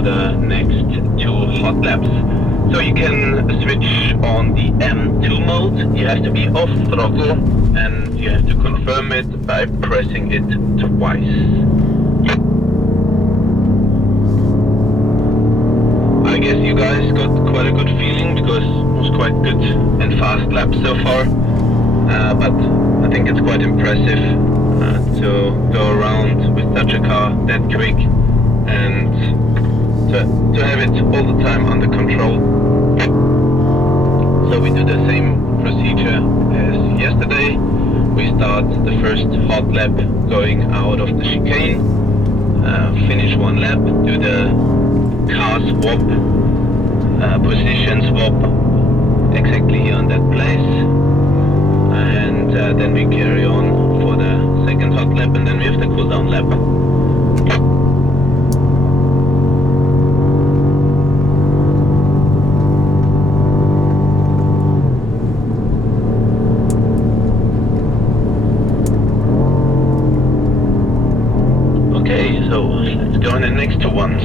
for the next 2 hot laps. So you can switch on the M2 mode. You have to be off throttle and you have to confirm it by pressing it twice. I guess you guys got quite a good feeling because it was quite good and fast laps so far. But I think it's quite impressive to go around with such a car that quick and to have it all the time under control. So we do the same procedure as yesterday. We start the first hot lap going out of the chicane, finish 1 lap, do the car swap, position swap exactly here on that place, and then we carry on for the second hot lap, and then we have the cool down lap. Okay, so let's go in the next 2 ones.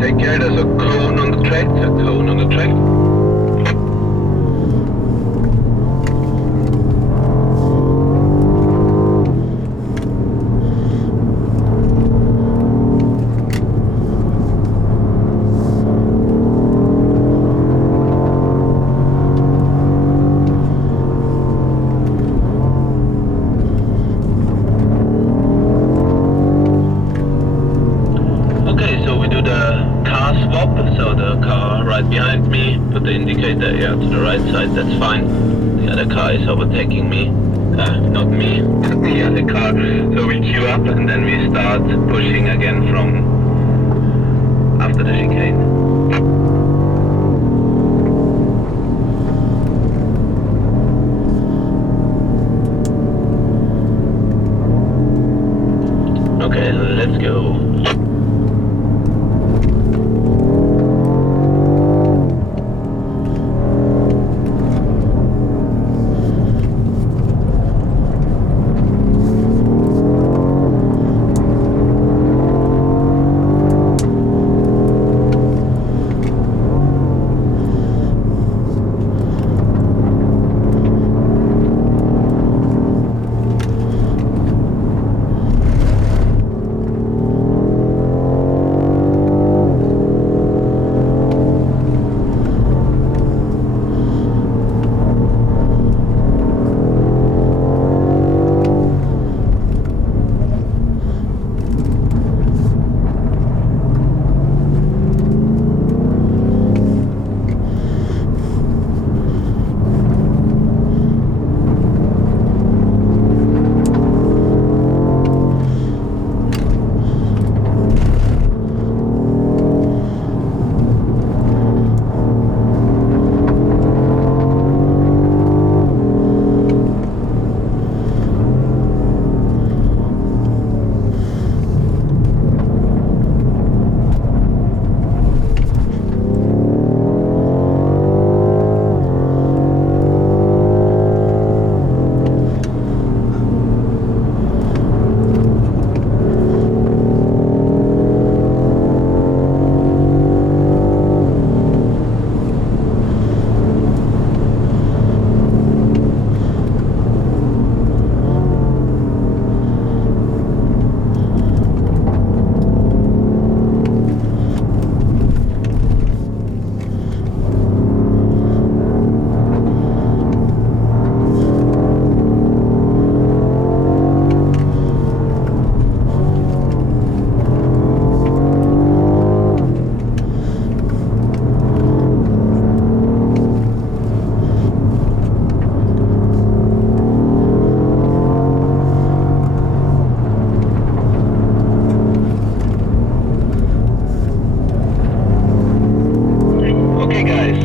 Take care, there's a cone on the track, So the car right behind me, put the indicator here to the right side, that's fine. The other car is overtaking me, not me, the other car. So we queue up and then we start pushing again from after the chicane. Okay, let's go.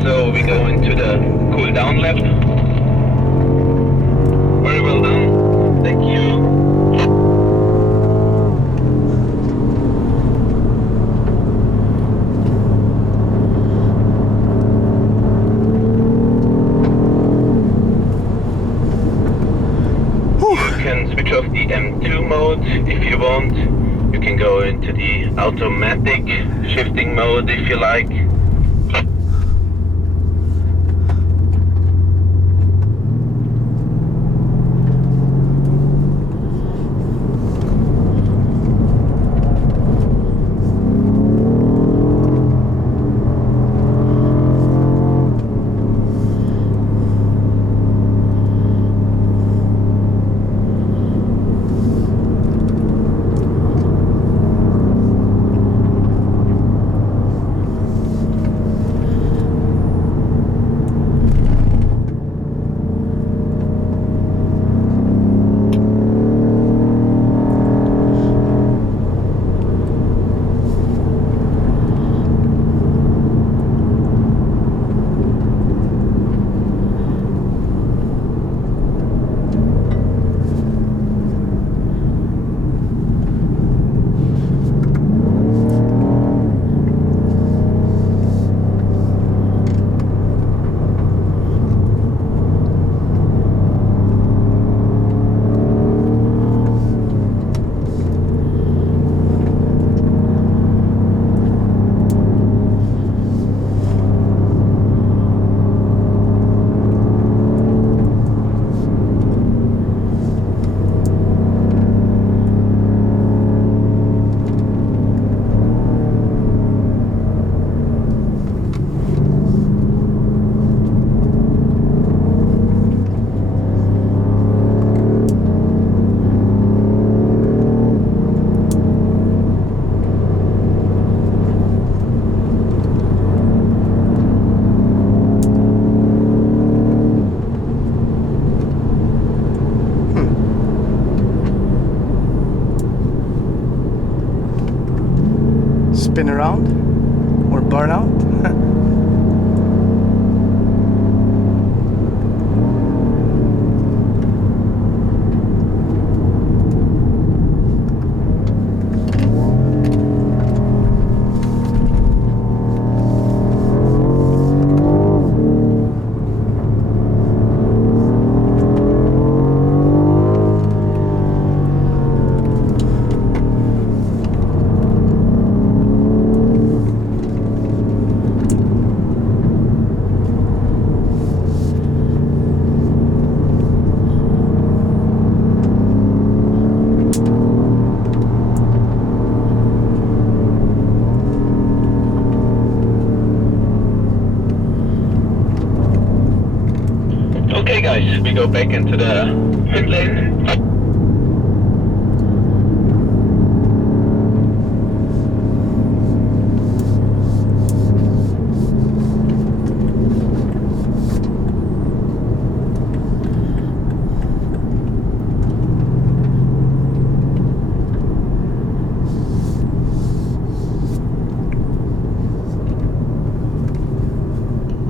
So we go into the cool down lap. Very well done. Thank you. You can switch off the M2 mode if you want. You can go into the automatic shifting mode if you like. Spin around or burn out. Okay guys, we go back into the pit lane.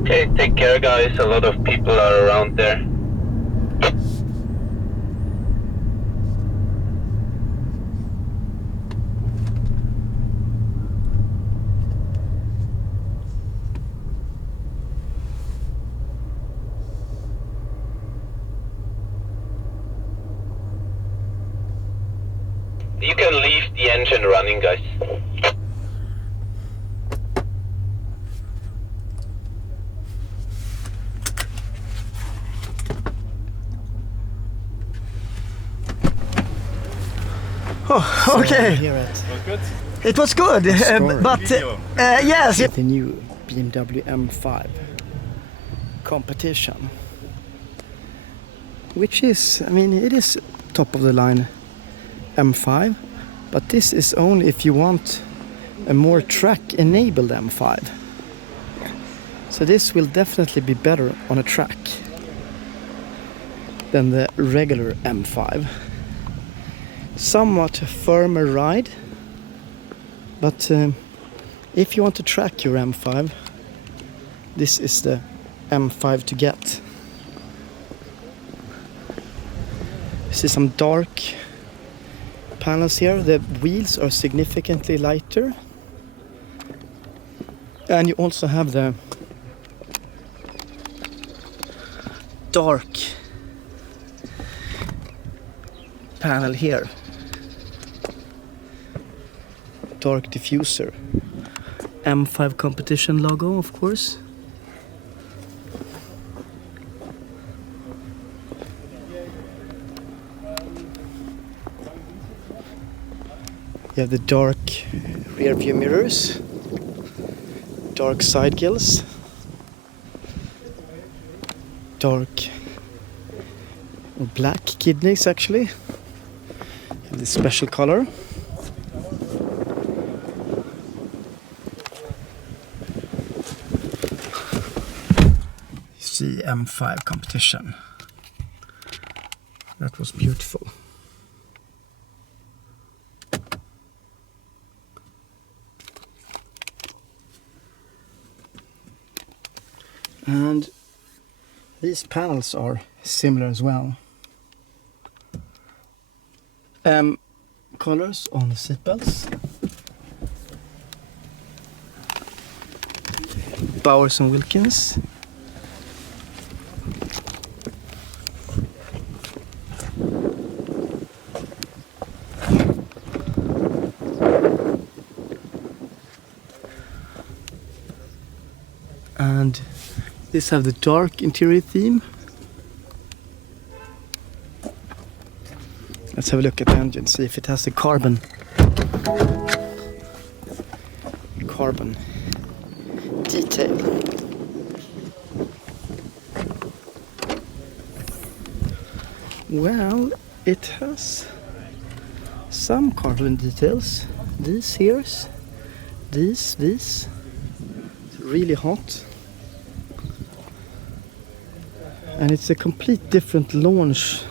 Okay, take care guys, a lot of people are around there. You can leave the engine running guys. Oh, okay. It was good, but yes. The new BMW M5 Competition, which is, I mean, it is top of the line M5, but this is only if you want a more track enabled M5. So this will definitely be better on a track than the regular M5. Somewhat firmer ride, but if you want to track your M5, this is the M5 to get. See some dark panels here. The wheels are significantly lighter, and you also have the dark panel here, dark diffuser, M5 Competition logo, of course. You have the dark rear view mirrors, dark side gills, dark or black kidneys actually, and this special color. You see M5 Competition. That was beautiful. And these panels are similar as well. Colors on the seatbelts. Bowers and Wilkins. And these have the dark interior theme. Let's have a look at the engine, see if it has the carbon detail. Well, it has some carbon details. These here, these. It's really hot. And it's a complete different launch.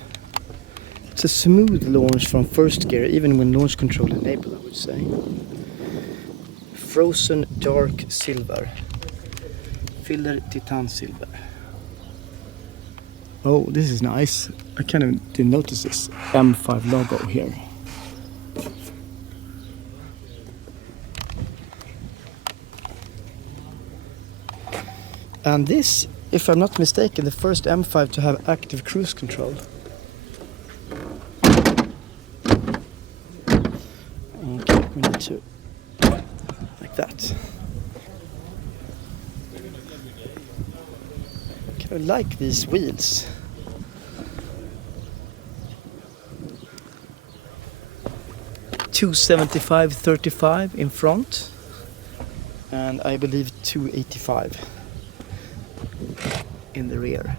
It's a smooth launch from first gear, even when launch control enabled, I would say. Frozen dark silver. Filler titan silver. Oh, this is nice. I kind of didn't notice this M5 logo here. And this, if I'm not mistaken, the first M5 to have active cruise control. Okay, we need to, like that. Okay, I like these wheels. $275/35 in front, and I believe $285 in the rear.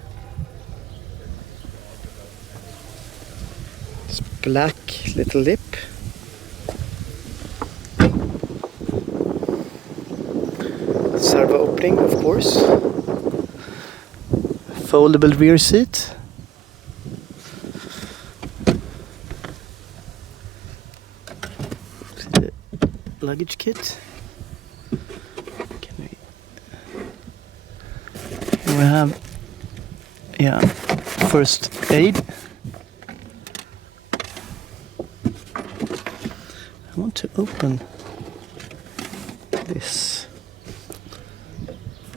This black little lip. Servo opening, of course. Foldable rear seat. The luggage kit. We have, first aid. I want to open this.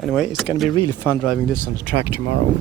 Anyway, it's going to be really fun driving this on the track tomorrow.